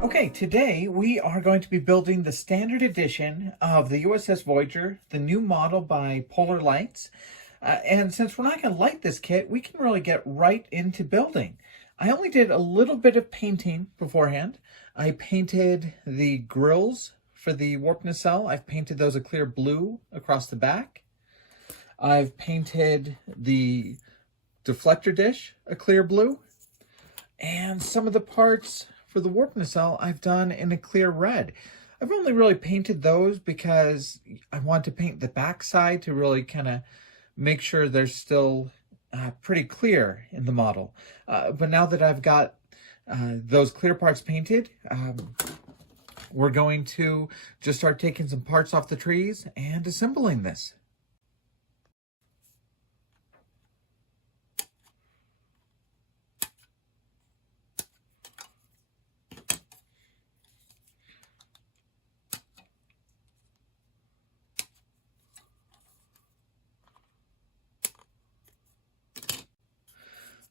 Okay, today we are going to be building the standard edition of the USS Voyager, the new model by Polar Lights. And since we're not going to light this kit, we can really get right into building. I only did a little bit of painting beforehand. I painted the grills for the warp nacelle. I've painted those a clear blue across the back. I've painted the deflector dish a clear blue. And some of the parts for the warp nacelle I've done in a clear red. I've only really painted those because I want to paint the back side to really kind of make sure they're still pretty clear in the model. But now that I've got those clear parts painted, we're going to just start taking some parts off the trees and assembling this.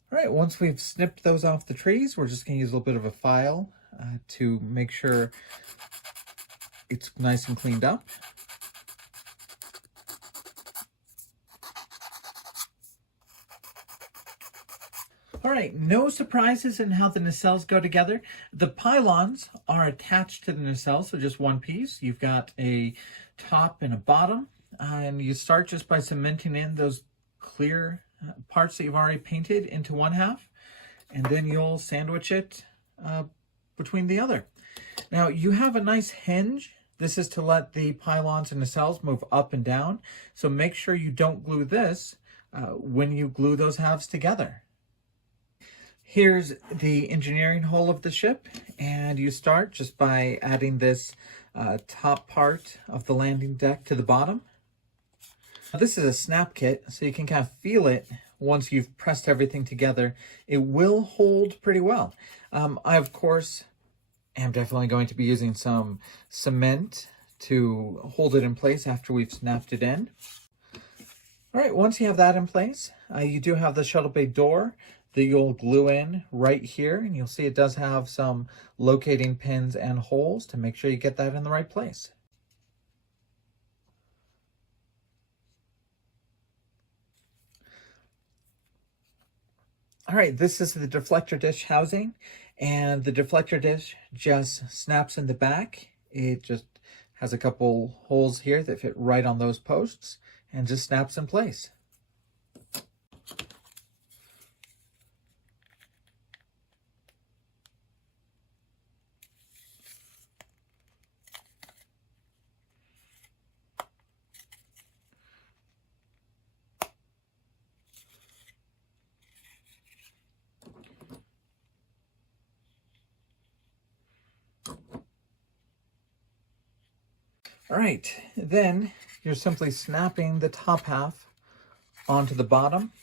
All right, once we've snipped those off the trees, we're just going to use a little bit of a file to make sure it's nice and cleaned up. All right, no surprises in how the nacelles go together. The pylons are attached to the nacelle, so just one piece. You've got a top and a bottom, and you start just by cementing in those clear parts that you've already painted into one half, and then you'll sandwich it between the other. Now you have a nice hinge. This is to let the pylons and nacelles move up and down, so make sure you don't glue this when you glue those halves together. Here's the engineering hull of the ship, and you start just by adding this top part of the landing deck to the bottom. Now, this is a snap kit, so you can kind of feel it once you've pressed everything together. It will hold pretty well. I, of course, am definitely going to be using some cement to hold it in place after we've snapped it in. All right, once you have that in place, you do have the shuttle bay door that you'll glue in right here, and you'll see it does have some locating pins and holes to make sure you get that in the right place. All right, this is the deflector dish housing, and the deflector dish just snaps in the back. It just has a couple holes here that fit right on those posts and just snaps in place. All right, then you're simply snapping the top half onto the bottom.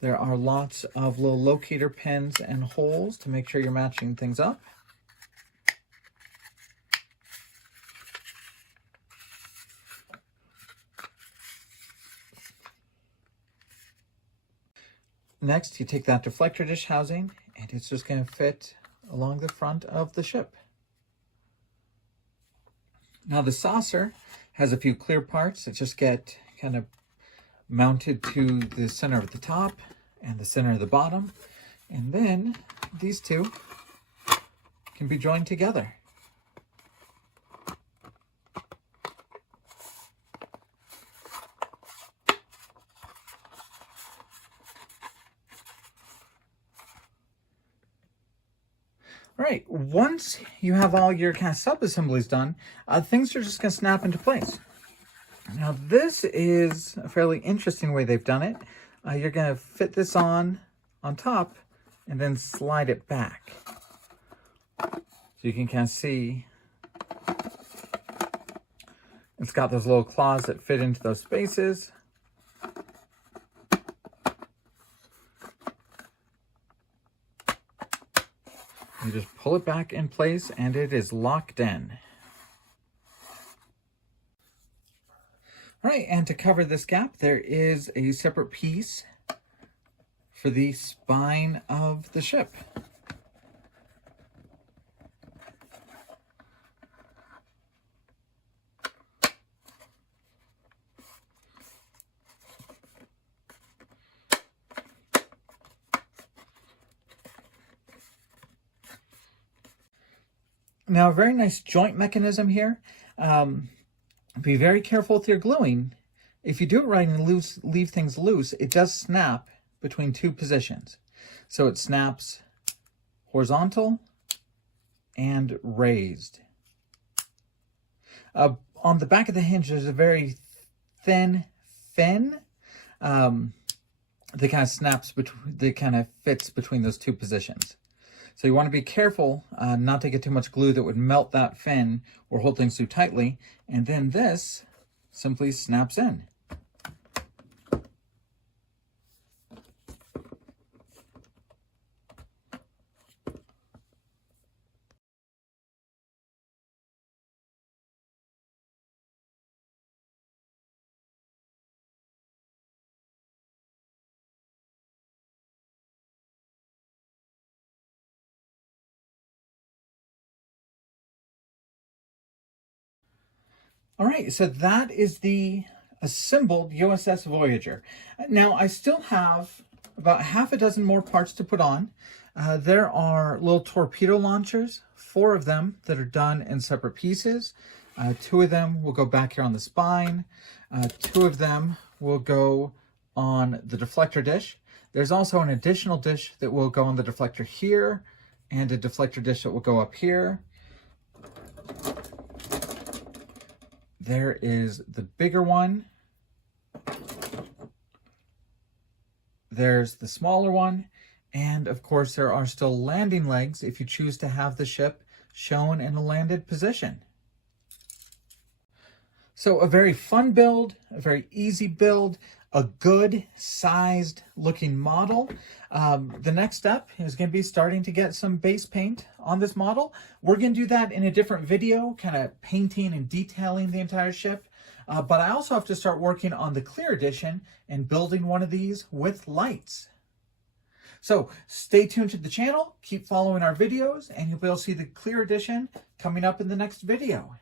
There are lots of little locator pins and holes to make sure you're matching things up. Next, you take that deflector dish housing, and it's just going to fit along the front of the ship. Now the saucer has a few clear parts that just get kind of mounted to the center of the top and the center of the bottom. And then these two can be joined together. All right, once you have all your kind of sub-assemblies done, things are just going to snap into place. Now this is a fairly interesting way they've done it. You're going to fit this on top and then slide it back. So you can kind of see it's got those little claws that fit into those spaces. You just pull it back in place and it is locked in. All right, and to cover this gap, there is a separate piece for the spine of the ship. Now, a very nice joint mechanism here. Be very careful with your gluing. If you do it right and leave things loose, it does snap between two positions. So it snaps horizontal and raised. On the back of the hinge, there's a very thin fin that kind of snaps between, that kind of fits between those two positions. So you want to be careful not to get too much glue that would melt that fin or hold things too tightly. And then this simply snaps in. All right, so that is the assembled USS Voyager. Now, I still have about half a dozen more parts to put on. There are little torpedo launchers, 4 of them that are done in separate pieces. 2 of them will go back here on the spine. 2 of them will go on the deflector dish. There's also an additional dish that will go on the deflector here, and a deflector dish that will go up here. There is the bigger one. There's the smaller one. And of course, there are still landing legs if you choose to have the ship shown in a landed position. So a very fun build, a very easy build, a good sized looking model. The next step is going to be starting to get some base paint on this model. We're going to do that in a different video, kind of painting and detailing the entire ship. But I also have to start working on the clear edition and building one of these with lights. So stay tuned to the channel, keep following our videos, and you'll be able to see the clear edition coming up in the next video.